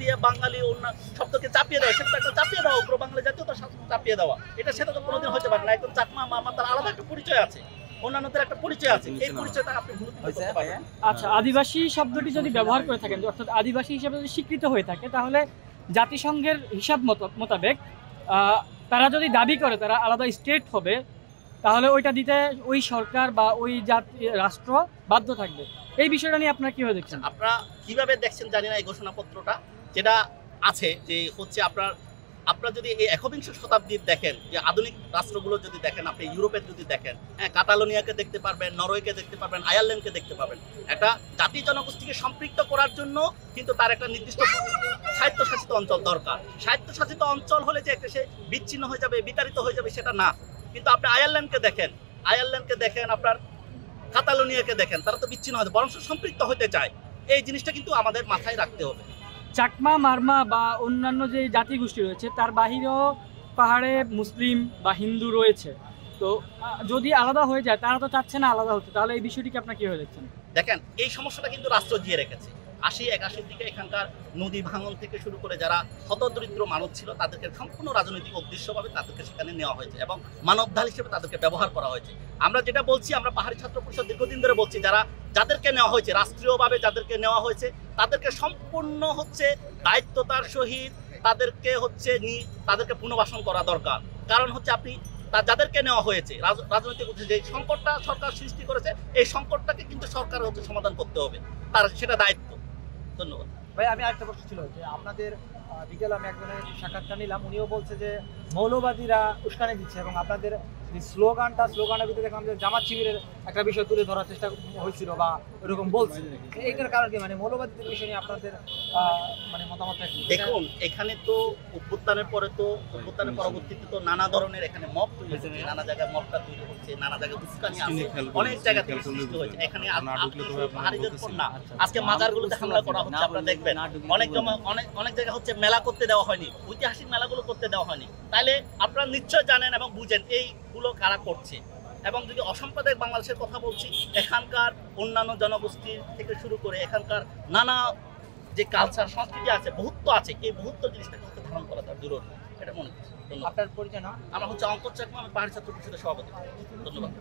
দিয়ে বাঙালি অন্য শব্দকে চাপিয়ে দেওয়া, সেটা একটা চাপিয়ে দেওয়া, উগ্র বাঙালি জাতীয়তা চাপিয়ে দেওয়া, সেটা তো কোনোদিন হতে পারে না। একদম চাকমা মামা তার আলাদা একটা পরিচয় আছে, অন্যান্যদের একটা পরিচয় আছে, এই পরিচয়টা আপনি ভুলতে পারবেন। আচ্ছা, আদিবাসী শব্দটি যদি ব্যবহার করে থাকেন, অর্থাৎ আদিবাসী হিসেবে যদি স্বীকৃত হয়ে থাকে, তাহলে জাতিসংঘের হিসাব মোতাবেক তারা যদি দাবি করে তারা আলাদা স্টেট হবে, তাহলে ওইটা দিতে ওই সরকার বা ওই রাষ্ট্র বাধ্য থাকবে। এই বিষয়টা নিয়ে আপনারা কিভাবে দেখছেন? আপনারা কিভাবে দেখছেন জানি না, এই ঘোষণাপত্রটা যেটা আছে যে হচ্ছে আপনারা যদি এই একবিংশ শতাব্দীর দেখেন, যে আধুনিক রাষ্ট্রগুলো যদি দেখেন, আপনি ইউরোপের যদি দেখেন, হ্যাঁ, কাতালোনিয়াকে দেখতে পারবেন, নরওয়েকে দেখতে পারবেন, আয়ারল্যান্ডকে দেখতে পারবেন। একটা জাতি জনগোষ্ঠীকে সম্পৃক্ত করার জন্য কিন্তু তার একটা নির্দিষ্ট স্বায়ত্তশাসিত অঞ্চল দরকার। স্বায়ত্তশাসিত অঞ্চল হলে যে একটা সে বিচ্ছিন্ন হয়ে যাবে, বিতাড়িত হয়ে যাবে, সেটা না। কিন্তু আপনি আয়ারল্যান্ডকে দেখেন, আপনার কাতালোনিয়াকে দেখেন, তারা তো বিচ্ছিন্ন হতে, বরং সম্পৃক্ত হতে চায়। এই জিনিসটা কিন্তু আমাদের মাথায় রাখতে হবে। চাকমা, মারমা বা অন্যান্য যে জাতিগোষ্ঠী রয়েছে তার বাহিরেও পাহাড়ে মুসলিম বা হিন্দু রয়েছে, তো যদি আলাদা হয়ে যায়, তারা তো চাচ্ছে না আলাদা হতে, তাহলে এই বিষয়টিকে আপনারা কীভাবে দেখছেন? দেখেন, এই সমস্যাটা কিন্তু রাষ্ট্র দিয়ে রেখেছে। ৮০-৮১ দিকে এখানকার নদী ভাঙন থেকে শুরু করে যারা হতদরিদ্র মানুষ ছিল, তাদেরকে সম্পূর্ণ রাজনৈতিক উদ্দেশ্যভাবে তাদেরকে সেখানে নেওয়া হয়েছে এবং মানবঢাল হিসেবে তাদেরকে ব্যবহার করা হয়েছে। আমরা যেটা বলছি, আমরা পাহাড়ি ছাত্র পরিষদ দীর্ঘদিন ধরে বলছি, যাদেরকে নেওয়া হয়েছে, রাষ্ট্রীয়ভাবে যাদেরকে নেওয়া হয়েছে, তাদেরকে সম্পূর্ণ দায়িত্বতার সহিত তাদেরকে পুনর্বাসন করা দরকার। কারণ আপনি যাদেরকে নেওয়া হয়েছে রাজনৈতিক উদ্দেশ্যে, যে সংকটটা সরকার সৃষ্টি করেছে, এই সংকটটাকে কিন্তু সরকার সমাধান করতে হবে, তার সেটা দায়িত্ব। ধন্যবাদ ভাই। আমি আরেকটা প্রশ্ন ছিল যে আপনাদের বিকেলে আমি একজনের সাক্ষাৎকার নিলাম, উনিও বলছে যে মৌলবাদীরা উস্কানি দিচ্ছে এবং আপনাদের যে স্লোগানের ভিতরে দেখলাম যে জামাত শিবিরের একটা বিষয় তুলে ধরার চেষ্টা হয়েছিল বা ওরকম বলছে। এইটার কারণ কি, মানে মৌলবাদীদের বিষয় নিয়ে আপনাদের মানে মতামতটা কি? দেখুন, এখানে তো অভ্যুত্থানের পরবর্তীতে তো নানা ধরনের এখানে মব তৈরি হচ্ছে, নানা জায়গায় মবটা তৈরি হচ্ছে, নানা জায়গায় উস্কানি আছে, অনেক জায়গা থেকে সৃষ্টি হয়েছে। এখানে পাহাড়িদের উপর না, আজকে মাজারগুলোতে হামলা করা হচ্ছে, আপনারা দেখবেন অনেক জায়গা মেলা করতে দেওয়া হয়নি, ঐতিহাসিক মেলাগুলো করতে দেওয়া হয়নি। তাইলে আপনারা নিশ্চয় জানেন এবং বুঝেন এইগুলো কারা করছে। এবং যদি অসাম্প্রদায়িক বাংলাদেশের কথা বলছি, এখানকার অন্যান্য জনগোষ্ঠী থেকে শুরু করে এখানকার নানা যে কালচার সংস্কৃতি আছে, বহুত্ব আছে, এই বহুত্ব জিনিসটাকে ধারণ করা তার জরুরি, এটা মনে করছি। আপনার পরিচয় না? আমরা অঙ্কন চাকমা, আমি পাহাড়ি ছাত্র পরিষদের সভাপতি। ধন্যবাদ।